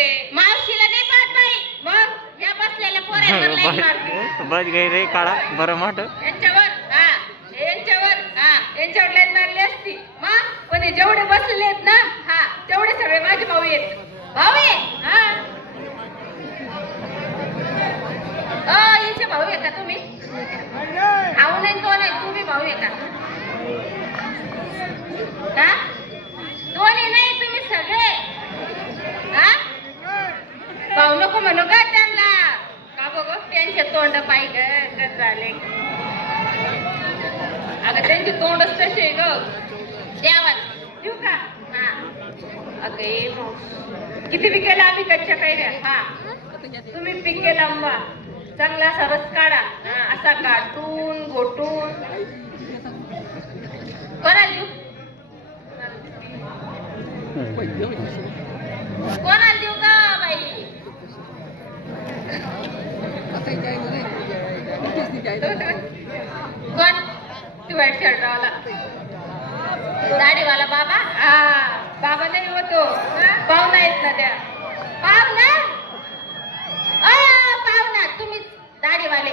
पाहिजे. मावशीला नाही पाहत बाई. मग या बसलेल्या पोरांवर लाईन मारते. बस गई रे काळा बरं मोठ यांच्यावर यांच्यावर लाईन मारली असती. मग पण हे जेवढे बसलेले आहेत ना तेवढे सगळे माझे भाऊ आहेत. भाऊ आहे याचे भाऊ आहे का तुम्ही? भाऊ नाही तो नाही, तुम्ही भाऊ आहे का? दोन्ही नाही तुम्ही सगळे. भाऊ नको म्हणू का त्यांना? का बघ त्यांचे तोंड पाहिजे झाले. अगं त्यांचे तोंडच तसे ग. द्यावा देऊ का? अगे किती पिकेला आम्ही कच्च्या कैऱ्या. तुम्ही पिकेला आंबा चांगला सरस काढा, असा काटून गोटून कोणाला देऊ? कोणाला देऊ ग बाई? कोण? तू व्हाईट शर्ट वाला दाढीवाला बाबा? बाबा नाही होतो, पाहुणा आहेत ना त्या. पाहुणा पाहुणा तुम्ही दाढीवाले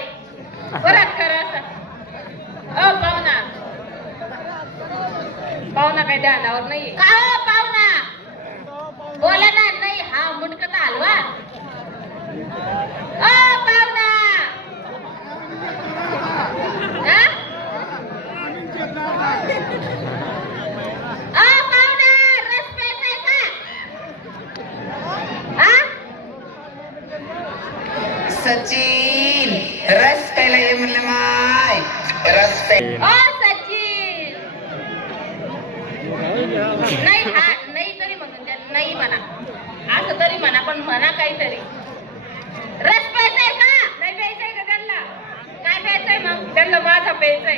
बराच करा असं. पाहुणा पाहुणा काही ध्यानावर नाहीये का? पाहुणा बोला ना. नाही हा मुंडकं तर हलवा. पाहुणा पाहुणा रस प्यायचाय का? सचिन रस प्यायला ये म्हणलं माय. रस सचिन नाही नाही तरी म्हणून द्या. नाही म्हणा असं तरी म्हणा, पण म्हणा काहीतरी. रस प्यायचाय का? नाही प्यायचाय का त्यांना? काय प्यायचंय मग? त्यांना माझा प्यायचाय.